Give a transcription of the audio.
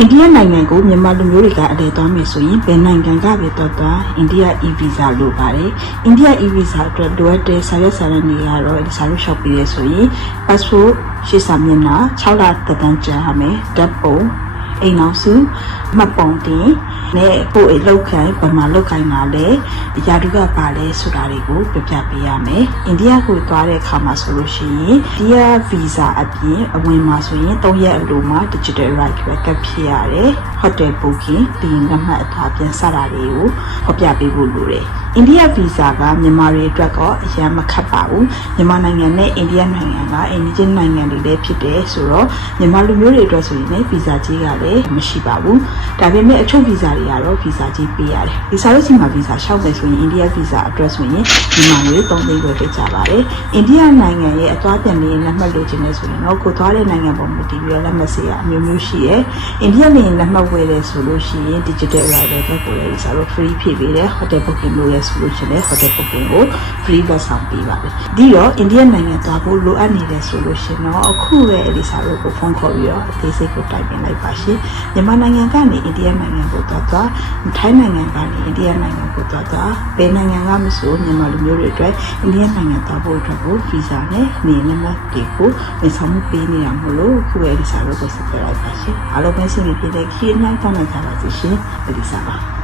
အိန္ဒိယနိုင်ငံကိုမြန်မာလူမျိုးတွေကအလဲသွားမယ်ဆိုရင်ဘယ်နိုင်ငံကပဲသွားအိန္ဒိယ e-visa လိုပါတယ်။အိန္ဒိယ e-visa အတွက်လိုအပ်တဲ့စာရွက်စာတမ်းတွေကတော့ဒီစာရွက်ရှောက်ပြီးရဆိုရင် passport ရှေ့စာမျက်နှာ6လသက်တမ်းကြာရမယ်။ဓာတ်ပုံအိမ်အောင်စုမှတ်ပုံတင်နဲ့ကိုယ်အလောက်ခံဗမာလောက်ခိုင်းတာလဲရာထူးကပါလဲဆိုတာတွေကိုပြပြပေးရမယ်။အိန္ဒိယကိုသွားတဲ့အခါမှာဆိုလို့ရှိရင်အိန္ဒိယ visa အပြင်အဝင်မှာဆိုရင်3ရက်အလိုမှာ digital right ပဲကပ်ဖြစ်ရတယ်။ hotel booking ပြီးလက်မှတ်အထားပြန်စတာတွေကိုဖော်ပြပေးဖို့လိုတယ်။အိန္ဒိယ visa ကမြန်မာတွေအတွက်ကအရန်မခတ်ပါဘူး။မြန်မာနိုင်ငံနဲ့အိန္ဒိယနိုင်ငံကအိန္ဒိယနိုင်ငံတွေလည်းဖြစ်တယ်ဆိုတော့မြန်မာလူမျိုးတွေအတွက်ဆိုရင်လည်း visa ကြီးကလည်းမရှိပါဘူး။ဒါပေမဲ့အချို့ visa တွေကတော့ visa ကြီးပေးရတယ်။ဒီစာရွက်စီမှာ visa ရှောက်မယ်ဆိုရင်အိန္ဒိယ visa အတွက်ဆိုရင်မြန်မာတွေ3သိန်းပဲပေးကြပါတယ်။အိန္ဒိယနိုင်ငံရဲ့အသွားပြန်လေးလက်မှတ်လိုချင်နေဆိုရင်တော့ကိုသွားတဲ့နိုင်ငံပေါ်မှာတည်ပြီးတော့လက်မှတ်စီအမျိုးမျိုးရှိရဲ့။အိန္ဒိယနိုင်ငံလက်မှတ်ဝယ်တယ်ဆိုလို့ရှိရင် digital arrival ပဲကိုလည်းဒီစာတော့ free ဖြစ်ပေးတယ် hotel booking လို့ရဆိုလို့ရှိရင် hotel booking ကို free လက်ဆောင်ပေးပါတယ်။ဒီတော့အိန္ဒိယနိုင်ငံသွားဖို့လိုအပ်နေတယ်ဆိုလို့ရှိရင်တော့အခုပဲဒီစာတော့ကိုဖုန်းခေါ်ပြီးတော့အသေးစိတ်ကိုတိုင်ပင်လိုက်ပါရှင်။မြန်မာနိုင်ငံကနေအိန္ဒိယနိုင်ငံကိုသွားထိုင်းနိုင်ငံကနေအိန္ဒိယနိုင်ငံကိုသွားဘယ်နိုင်ငံကမဆိုမြန်မာလူမျိုးတွေအတွက်အိန္ဒိယနိုင်ငံသွားဖို့အတွက်ကို visa နဲ့နေလက်မှတ်တွေကိုဝန်ဆောင်မှုပေးနေရမလို့ခုပဲဒီစာတော့ကိုဆက်ပြလိုက်ပါရှင်။အားလုံးပဲစီးပြီးပြည့်တဲ့ခရီးအများကြီးတောင်းနိုင်ကြပါစေရှင်။ဒီစာပါ